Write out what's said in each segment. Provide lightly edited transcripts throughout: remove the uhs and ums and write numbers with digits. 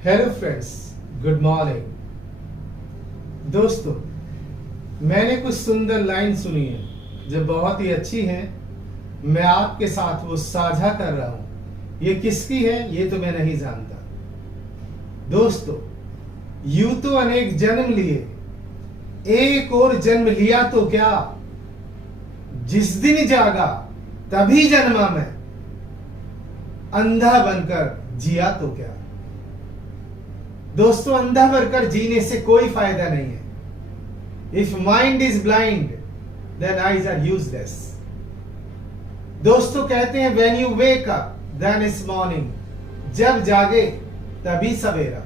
Hello friends, good morning. दोस्तों, मैंने कुछ सुंदर लाइन सुनी है जो बहुत ही अच्छी है। मैं आपके साथ वो साझा कर रहा हूं। ये किसकी है ये तो मैं नहीं जानता। दोस्तों, यूं तो अनेक जन्म लिए, एक और जन्म लिया तो क्या, जिस दिन जागा तभी जन्मा मैं, अंधा बनकर जिया तो क्या। दोस्तों, अंधा बनकर जीने से कोई फायदा नहीं है। If mind is blind then eyes are useless. दोस्तों कहते हैं when you wake up then is morning, जब जागे तभी सवेरा।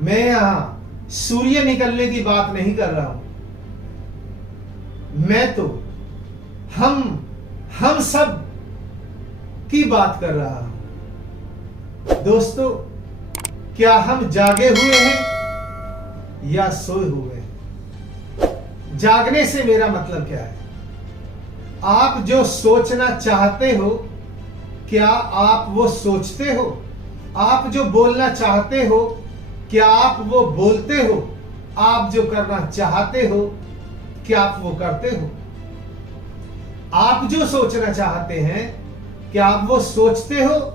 मैं यहां सूर्य निकलने की बात नहीं कर रहा हूं, मैं तो हम सब की बात कर रहा हूं। दोस्तों, क्या हम जागे हुए हैं या सोए हुए हैं? जागने से मेरा मतलब क्या है? आप जो सोचना चाहते हो, क्या आप वो सोचते हो? आप जो बोलना चाहते हो, क्या आप वो बोलते हो? आप जो करना चाहते हो, क्या आप वो करते हो? आप जो सोचना चाहते हैं, क्या आप वो सोचते हो,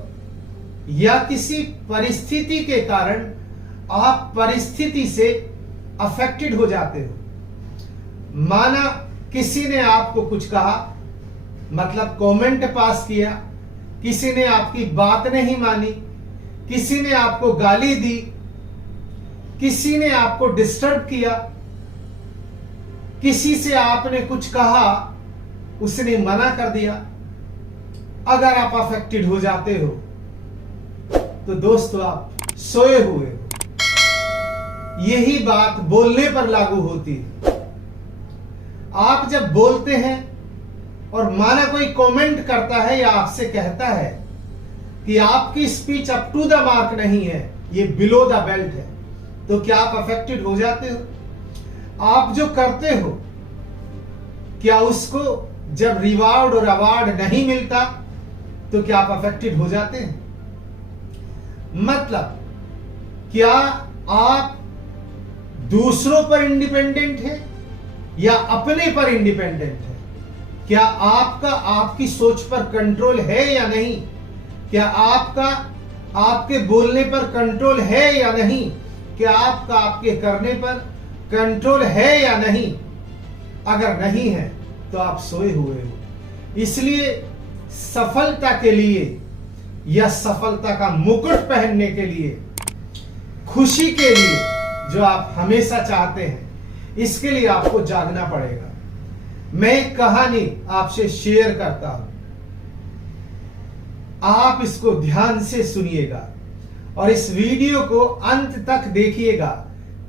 या किसी परिस्थिति के कारण आप परिस्थिति से अफेक्टेड हो जाते हो? माना किसी ने आपको कुछ कहा, मतलब कमेंट पास किया, किसी ने आपकी बात नहीं मानी, किसी ने आपको गाली दी, किसी ने आपको डिस्टर्ब किया, किसी से आपने कुछ कहा, उसने मना कर दिया। अगर आप अफेक्टेड हो जाते हो तो दोस्तों आप सोए हुए हो। यही बात बोलने पर लागू होती है। आप जब बोलते हैं और माना कोई कमेंट करता है या आपसे कहता है कि आपकी speech up to the mark नहीं है, ये बिलो द बेल्ट है, तो क्या आप अफेक्टेड हो जाते हो? आप जो करते हो, क्या उसको जब रिवार्ड और अवार्ड नहीं मिलता तो क्या आप अफेक्टेड हो जाते हैं? मतलब क्या आप दूसरों पर इंडिपेंडेंट हैं या अपने पर इंडिपेंडेंट है? क्या आपका आपकी सोच पर कंट्रोल है या नहीं? क्या आपका आपके बोलने पर कंट्रोल है या नहीं? क्या आपका आपके करने पर कंट्रोल है या नहीं? अगर नहीं है तो आप सोए हुए हो। इसलिए सफलता के लिए या सफलता का मुकुट पहनने के लिए, खुशी के लिए जो आप हमेशा चाहते हैं, इसके लिए आपको जागना पड़ेगा। मैं एक कहानी आपसे शेयर करता हूं, आप इसको ध्यान से सुनिएगा और इस वीडियो को अंत तक देखिएगा,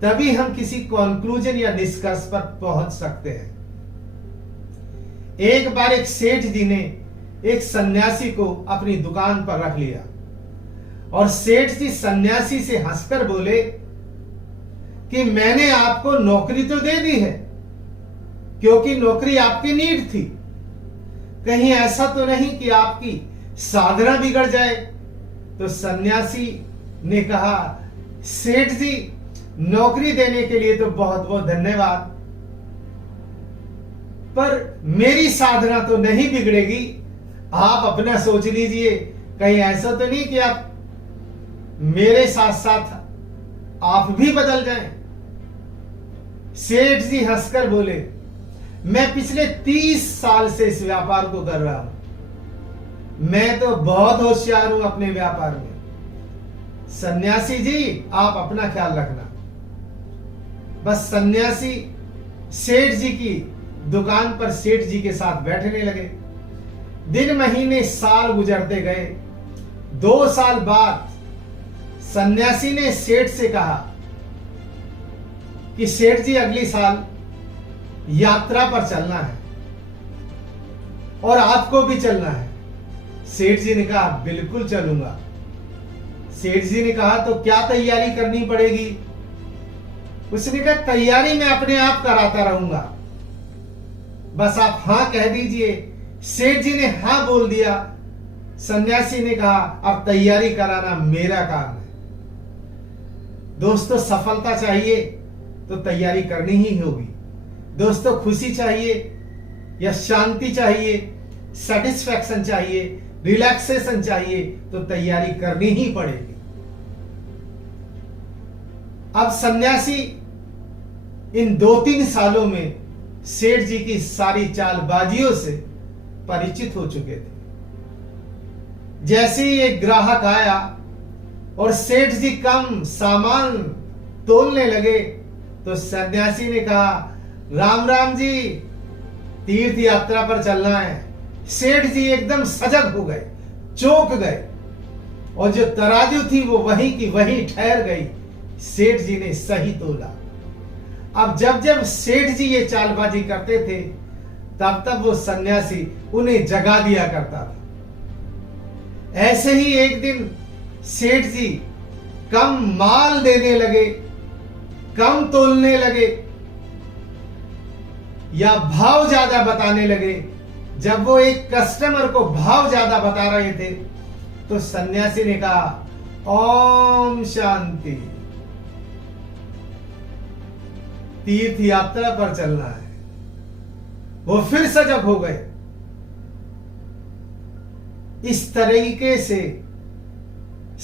तभी हम किसी कंक्लूजन या निष्कर्ष पर पहुंच सकते हैं। एक बार एक सेठ जी ने एक सन्यासी को अपनी दुकान पर रख लिया और सेठ जी सन्यासी से हंसकर बोले कि मैंने आपको नौकरी तो दे दी है, क्योंकि नौकरी आपकी नीड थी। कहीं ऐसा तो नहीं कि आपकी साधना बिगड़ जाए? तो सन्यासी ने कहा, सेठ जी नौकरी देने के लिए तो बहुत बहुत धन्यवाद, पर मेरी साधना तो नहीं बिगड़ेगी। आप अपना सोच लीजिए, कहीं ऐसा तो नहीं कि आप मेरे साथ साथ आप भी बदल जाएं? सेठ जी हंसकर बोले, मैं पिछले 30 साल से इस व्यापार को कर रहा हूं, मैं तो बहुत होशियार हूं अपने व्यापार में। सन्यासी जी आप अपना ख्याल रखना। बस सन्यासी सेठ जी की दुकान पर सेठ जी के साथ बैठने लगे। दिन महीने साल गुजरते गए। 2 साल बाद सन्यासी ने सेठ से कहा कि सेठ जी अगली साल यात्रा पर चलना है और आपको भी चलना है। सेठ जी ने कहा बिल्कुल चलूंगा। सेठ जी ने कहा तो क्या तैयारी करनी पड़ेगी? उसने कहा तैयारी मैं अपने आप कराता रहूंगा, बस आप हां कह दीजिए। सेठ जी ने हां बोल दिया। सन्यासी ने कहा अब तैयारी कराना मेरा काम है। दोस्तों सफलता चाहिए तो तैयारी करनी ही होगी। दोस्तों खुशी चाहिए या शांति चाहिए, सेटिस्फैक्शन चाहिए, रिलैक्सेशन चाहिए तो तैयारी करनी ही पड़ेगी। अब सन्यासी इन 2-3 सालों में सेठ जी की सारी चालबाजियों से परिचित हो चुके थे। जैसे ही एक ग्राहक आया और सेठ जी कम सामान तोलने लगे तो सन्यासी ने कहा, राम राम जी, तीर्थ यात्रा पर चलना है। सेठ जी एकदम सजग हो गए, चौंक गए और जो तराजू थी वो वहीं की वहीं ठहर गई। सेठ जी ने सही तोला। अब जब जब सेठ जी ये चालबाजी करते थे तब तब वो सन्यासी उन्हें जगा दिया करता था। ऐसे ही एक दिन सेठ जी कम माल देने लगे, कम तोलने लगे या भाव ज्यादा बताने लगे। जब वो एक कस्टमर को भाव ज्यादा बता रहे थे तो सन्यासी ने कहा, ओम शांति, तीर्थ यात्रा पर चलना है। वो फिर सजग हो गए। इस तरीके से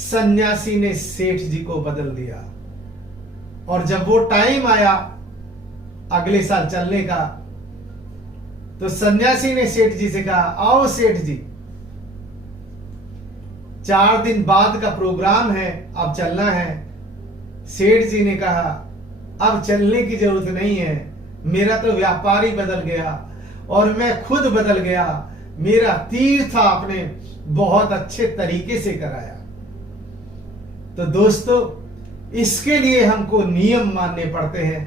सन्यासी ने सेठ जी को बदल दिया। और जब वो टाइम आया अगले साल चलने का तो सन्यासी ने सेठ जी से कहा, आओ सेठ जी, 4 दिन बाद का प्रोग्राम है, अब चलना है। सेठ जी ने कहा, अब चलने की जरूरत नहीं है, मेरा तो व्यापार ही बदल गया और मैं खुद बदल गया। मेरा तीर्थ आपने बहुत अच्छे तरीके से कराया। तो दोस्तों इसके लिए हमको नियम मानने पड़ते हैं,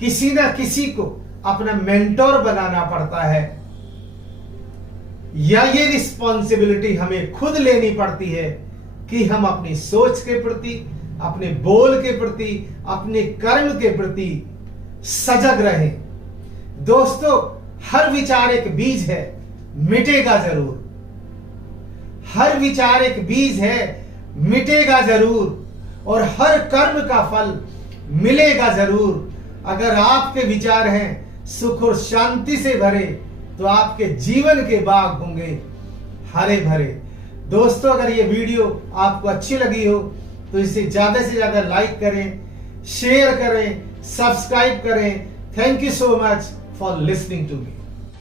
किसी ना किसी को अपना मेंटोर बनाना पड़ता है, या ये रिस्पॉन्सिबिलिटी हमें खुद लेनी पड़ती है कि हम अपनी सोच के प्रति, अपने बोल के प्रति, अपने कर्म के प्रति सजग रहें। दोस्तों हर विचार एक बीज है, मिटेगा जरूर। हर विचार एक बीज है, मिटेगा जरूर। और हर कर्म का फल मिलेगा जरूर। अगर आपके विचार हैं सुख और शांति से भरे तो आपके जीवन के बाग होंगे हरे भरे। दोस्तों अगर ये वीडियो आपको अच्छी लगी हो तो इसे ज्यादा से ज्यादा लाइक करें, शेयर करें, सब्सक्राइब करें। Thank you so much for listening to me.